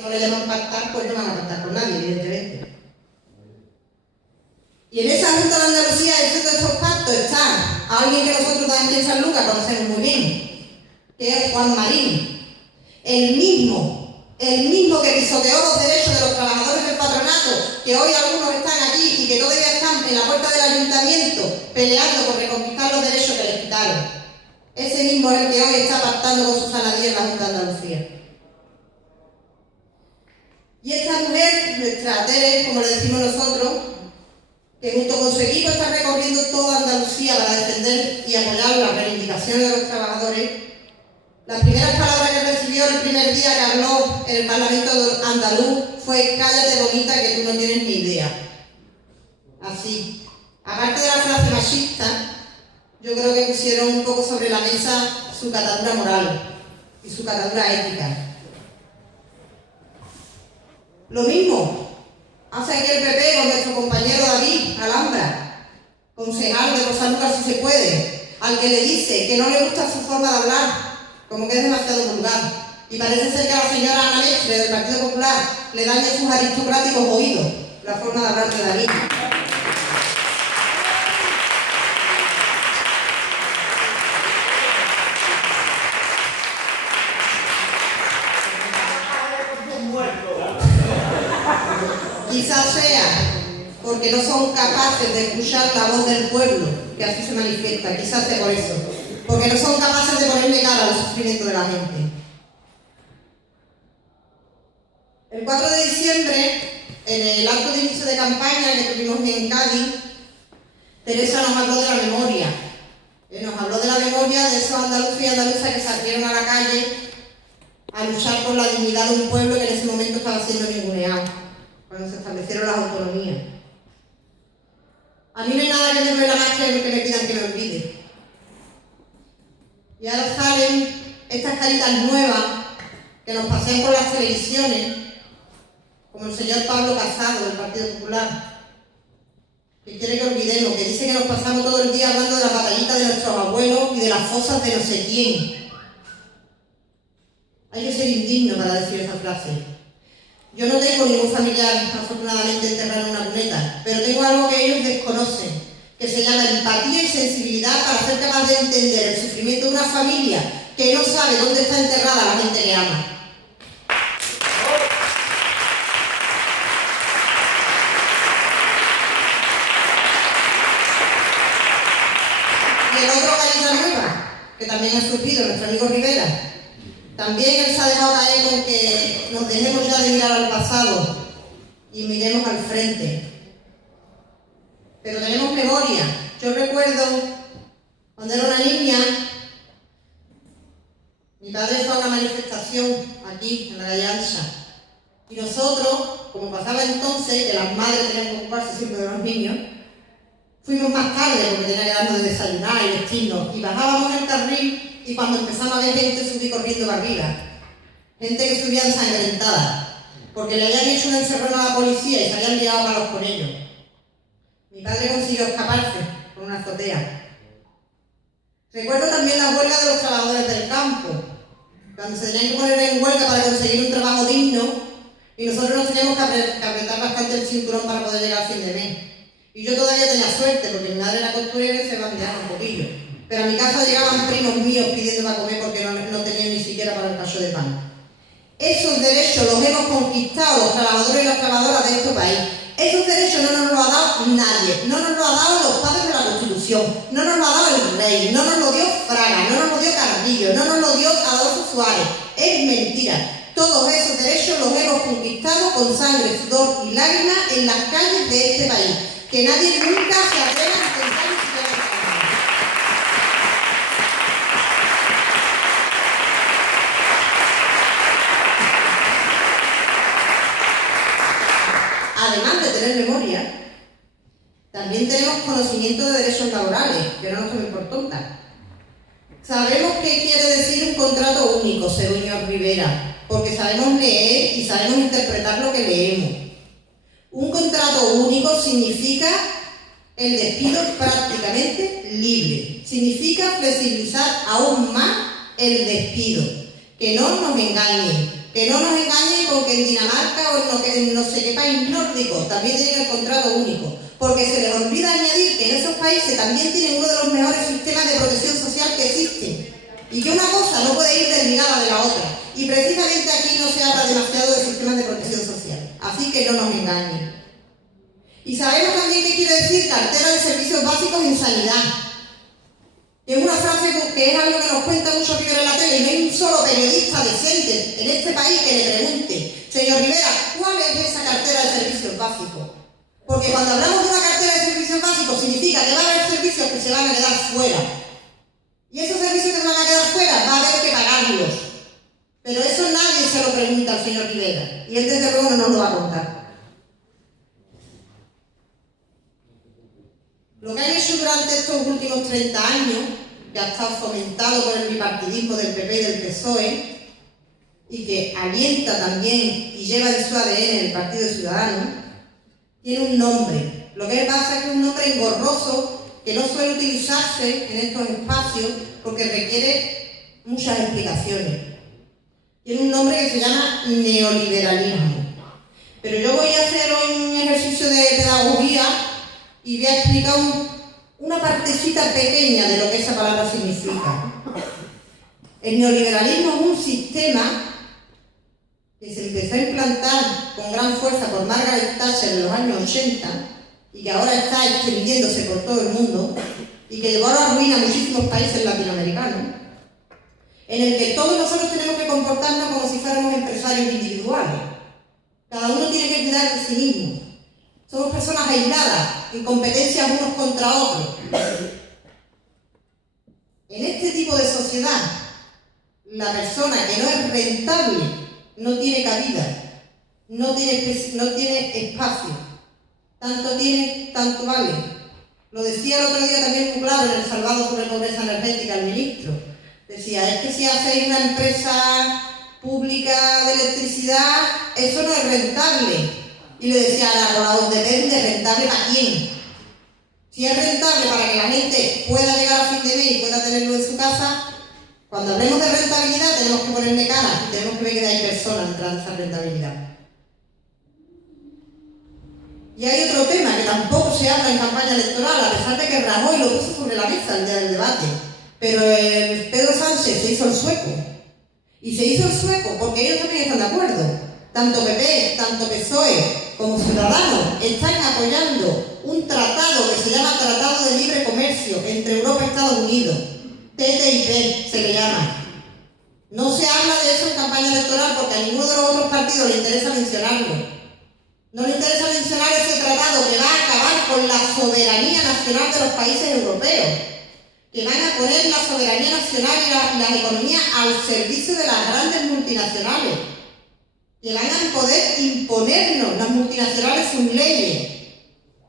no le llaman pactar, pues no van a pactar con nadie, evidentemente. Y en esa Junta de Andalucía, haciendo estos pactos, está alguien que nosotros también en San Lucas conocemos muy bien, que es Juan Marín, el mismo que pisoteó los derechos de los trabajadores del patronato, que hoy algunos están aquí y que todavía están en la puerta del ayuntamiento peleando por reconquistar los derechos que les quitaron. Ese mismo es el que hoy está pactando con Susana Díaz en la Junta de Andalucía. Y esta mujer, nuestra Tere, como le decimos nosotros, que junto con su equipo está recorriendo toda Andalucía para defender y apoyar las reivindicaciones de los trabajadores, las primeras palabras que recibió el primer día que habló en el Parlamento andaluz fue: cállate bonita que tú no tienes ni idea. Así. Aparte de la frase machista, yo creo que pusieron un poco sobre la mesa su catadura moral y su catadura ética. Lo mismo hace aquí el PP con nuestro compañero David Alhambra, concejal de San Lucas si se puede, al que le dice que no le gusta su forma de hablar, como que es demasiado vulgar. Y parece ser que a la señora Ana Mestre del Partido Popular le daña sus aristocráticos oídos la forma de hablar de David. Quizás sea porque no son capaces de escuchar la voz del pueblo, que así se manifiesta, quizás sea por eso, porque no son capaces de ponerle cara al sufrimiento de la gente. El 4 de diciembre, en el acto de inicio de campaña que tuvimos en Cádiz, Teresa nos habló de la memoria. Nos habló de la memoria de esos andaluces y andaluzas que salieron a la calle a luchar por la dignidad de un pueblo que en ese momento estaba siendo ninguneado, cuando se establecieron las autonomías. A mí no hay nada que me duela más que me pidan que me olvide. Y ahora salen estas caritas nuevas que nos pasean por las televisiones, como el señor Pablo Casado del Partido Popular, que quiere que olvidemos, que dice que nos pasamos todo el día hablando de las batallitas de nuestros abuelos y de las fosas de no sé quién. Hay que ser indigno para decir esa frase. Yo no tengo ningún familiar, afortunadamente, enterrado en una cuneta, pero tengo algo que ellos desconocen, que se llama empatía y sensibilidad para ser capaz de entender el sufrimiento de una familia que no sabe dónde está enterrada la gente que ama. Y el otro Carita Nueva, que también ha surgido, nuestro amigo Rivera. También él se ha dejado caer con que nos dejemos ya de mirar al pasado y miremos al frente. Pero tenemos memoria. Yo recuerdo, cuando era una niña, mi padre fue a una manifestación aquí, en la calle Ancha. Y nosotros, como pasaba entonces, que las madres tenían que ocuparse siempre de los niños, fuimos más tarde porque tenía que darnos de desayunar y vestirnos. Y bajábamos el carril y cuando empezamos a ver gente subí corriendo para arriba. Gente que subía ensangrentada, porque le habían hecho un encerrón a la policía y se habían liado a palos con ellos. Mi padre consiguió escaparse por una azotea. Recuerdo también la huelga de los trabajadores del campo, cuando se tenían que poner en huelga para conseguir un trabajo digno y nosotros nos teníamos que apretar bastante el cinturón para poder llegar al fin de mes. Y yo todavía tenía suerte porque mi madre era costurera y se bandeaba un poquillo. Pero a mi casa llegaban primos míos pidiendo para comer porque no tenían ni siquiera para el cacho de pan. Esos derechos los hemos conquistado los trabajadores y las trabajadoras de este país. Esos derechos no nos los ha dado nadie. No nos los ha dado los padres de la Constitución. No nos lo ha dado el rey. No nos lo dio Fraga. No nos lo dio Carrillo. No nos lo dio Adolfo Suárez. Es mentira. Todos esos derechos los hemos conquistado con sangre, sudor y lágrimas en las calles de este país. Que nadie nunca se atreva a intentar ni siquiera reclamarlo. Además de tener memoria, también tenemos conocimiento de derechos laborales, que no nos tomen por tontas. Sabemos qué quiere decir un contrato único, señor Rivera, porque sabemos leer y sabemos interpretar lo que leemos. Un contrato único significa el despido prácticamente libre. Significa flexibilizar aún más el despido. Que no nos engañen. Que no nos engañen con que en Dinamarca o en no sé qué país nórdico también tienen el contrato único, porque se les olvida añadir que en esos países también tienen uno de los mejores sistemas de protección social que existen, y que una cosa no puede ir desligada de la otra, y precisamente aquí no se habla demasiado de sistemas de protección social, así que no nos engañen. Y sabemos también qué quiere decir cartera de servicios básicos en sanidad. Es una frase que es algo que nos cuenta mucho Rivera en la tele, y no hay un solo periodista decente en este país que le pregunte: señor Rivera, ¿cuál es esa cartera de servicios básicos? Porque cuando hablamos de una cartera de servicios básicos significa que va a haber servicios que se van a quedar fuera. Y esos servicios que se van a quedar fuera va a haber que pagarlos. Pero eso nadie se lo pregunta al señor Rivera, y él desde luego no nos lo va a contar. Lo que han hecho durante estos últimos 30 años, que ha estado fomentado por el bipartidismo del PP y del PSOE, y que alienta también y lleva en su ADN el Partido de Ciudadanos, tiene un nombre. Lo que pasa es que es un nombre engorroso que no suele utilizarse en estos espacios porque requiere muchas explicaciones. Tiene un nombre que se llama neoliberalismo. Pero yo voy a hacer hoy un ejercicio de pedagogía y voy a explicar una partecita pequeña de lo que esa palabra significa. El neoliberalismo es un sistema que se empezó a implantar con gran fuerza por Margaret Thatcher en los años 80 y que ahora está extendiéndose por todo el mundo y que llevó a la ruina a muchísimos países latinoamericanos, en el que todos nosotros tenemos que comportarnos como si fuéramos empresarios individuales. Cada uno tiene que cuidar de sí mismo. Somos personas aisladas, en competencia unos contra otros. En este tipo de sociedad, la persona que no es rentable no tiene cabida, no tiene espacio. Tanto tiene, tanto vale. Lo decía el otro día también muy claro en el Salvado sobre pobreza energética el ministro. Decía, es que si hacéis una empresa pública de electricidad, eso no es rentable. Y le decía a la Colau, depende, ¿rentable para quién? Si es rentable para que la gente pueda llegar a fin de mes y pueda tenerlo en su casa, cuando hablemos de rentabilidad tenemos que ponerle cara y tenemos que ver que hay personas detrás de esa rentabilidad. Y hay otro tema que tampoco se habla en campaña electoral, a pesar de que Rajoy lo puso sobre la mesa el día del debate. Pero Pedro Sánchez se hizo el sueco. Y se hizo el sueco porque ellos también están de acuerdo. Tanto PP, tanto PSOE como Ciudadanos están apoyando un tratado que se llama Tratado de Libre Comercio entre Europa y Estados Unidos. TTIP se le llama. No se habla de eso en campaña electoral porque a ninguno de los otros partidos le interesa mencionarlo. No le interesa mencionar ese tratado que va a acabar con la soberanía nacional de los países europeos, que van a poner la soberanía nacional y las economías al servicio de las grandes multinacionales, que van a poder imponernos las multinacionales sus leyes,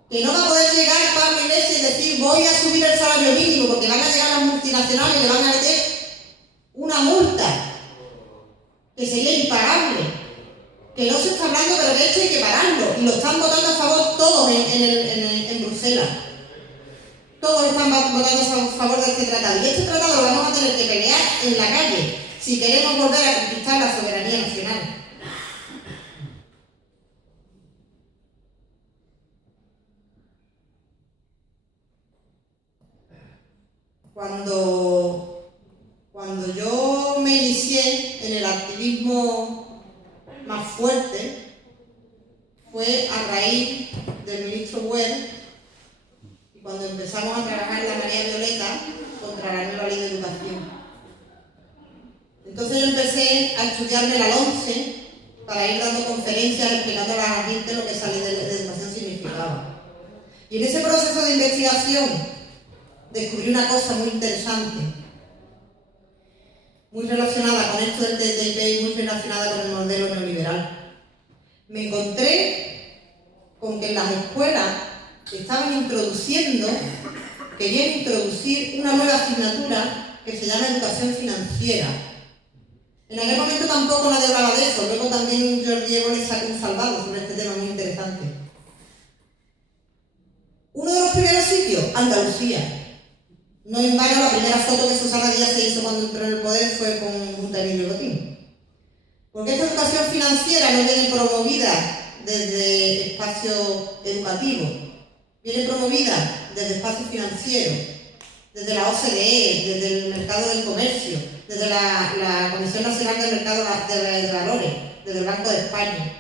que no va a poder llegar Pablo Iglesias y decir voy a subir el salario mínimo, porque van a llegar las multinacionales y le van a meter una multa que sería impagable. Que no se está hablando, pero que esto hay que pararlo. Y lo están votando a favor todos en Bruselas. Todos están votando a favor de este tratado. Y este tratado lo vamos a tener que pelear en la calle si queremos volver a conquistar la soberanía nacional. Cuando yo me inicié en el activismo más fuerte, fue a raíz del ministro Wert y cuando empezamos a trabajar en la María Violeta contra la nueva ley de educación. Entonces yo empecé a estudiarme la LOMCE para ir dando conferencias explicando a la gente lo que esa ley de educación significaba. Y en ese proceso de investigación descubrí una cosa muy interesante, muy relacionada con esto del TTIP y muy relacionada con el modelo neoliberal. Me encontré con que en las escuelas querían introducir una nueva asignatura que se llama educación financiera. En aquel momento tampoco nadie hablaba de eso, luego también Jordi Diego le sacó un salvado sobre este tema muy interesante. Uno de los primeros sitios, Andalucía. No en vano, la primera foto que Susana Díaz se hizo cuando entró en el poder fue con Montenegro y Botín. Porque esta educación financiera no viene promovida desde espacio educativo, viene promovida desde espacio financiero, desde la OCDE, desde el mercado del comercio, desde la Comisión Nacional del Mercado de Valores, desde el Banco de España.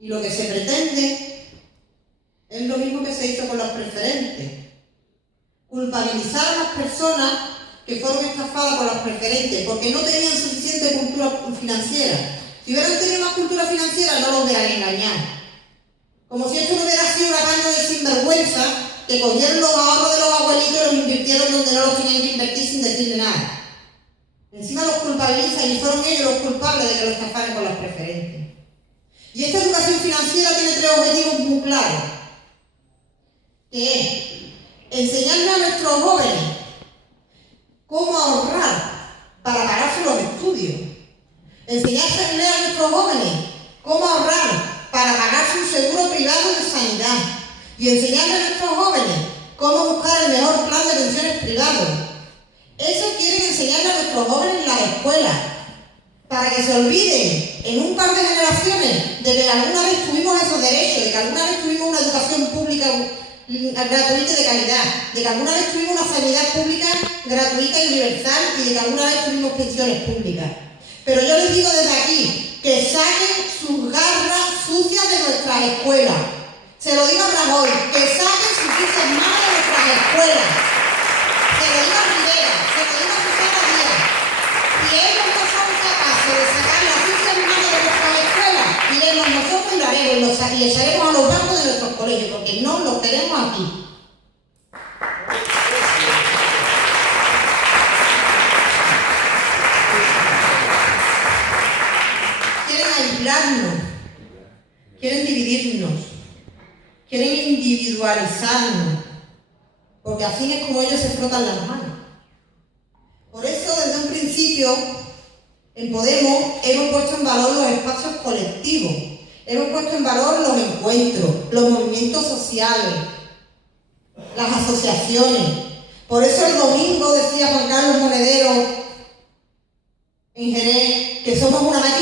Y lo que se pretende es lo mismo que se hizo con las preferentes. Culpabilizar a las personas que fueron estafadas por las preferentes porque no tenían suficiente cultura financiera. Si hubieran tenido más cultura financiera no los hubieran engañado. Como si esto no hubiera sido una banda de sinvergüenza que cogieron los ahorros de los abuelitos y los invirtieron donde no los tenían que invertir sin decirle nada. Encima los culpabilizan y fueron ellos los culpables de que los estafaran con las preferentes. Y esta educación financiera tiene tres objetivos muy claros, que es enseñarle a nuestros jóvenes cómo ahorrar para pagarse los estudios, enseñarle a nuestros jóvenes cómo ahorrar para pagarse un seguro privado de sanidad y enseñarle a nuestros jóvenes cómo buscar el mejor plan de pensiones privado. Eso quieren enseñarle a nuestros jóvenes en las escuelas, para que se olviden en un par de generaciones de que alguna vez tuvimos esos derechos, de que alguna vez tuvimos una educación pública gratuita y de calidad, de que alguna vez tuvimos una sanidad pública gratuita y universal y de que alguna vez tuvimos pensiones públicas. Pero yo les digo desde aquí, que saquen sus garras sucias de nuestras escuelas. Se lo digo a Rajoy, que saquen sus sucias manos de nuestras escuelas. Se lo digo a Rivera, se lo digo a Susana Díaz. Si ellos no son capaces de sacar las sucias manos de nuestras escuelas, iremos nosotros y lo haremos y echaremos a los bancos de nuestros colegios, porque no los queremos aquí. Quieren aislarnos, quieren dividirnos, quieren individualizarnos, porque así es como ellos se frotan las manos. Por eso, desde un principio, en Podemos hemos puesto en valor los espacios colectivos, hemos puesto en valor los encuentros, los movimientos sociales, las asociaciones. Por eso el domingo decía Juan Carlos Monedero en Jerez que somos una máquina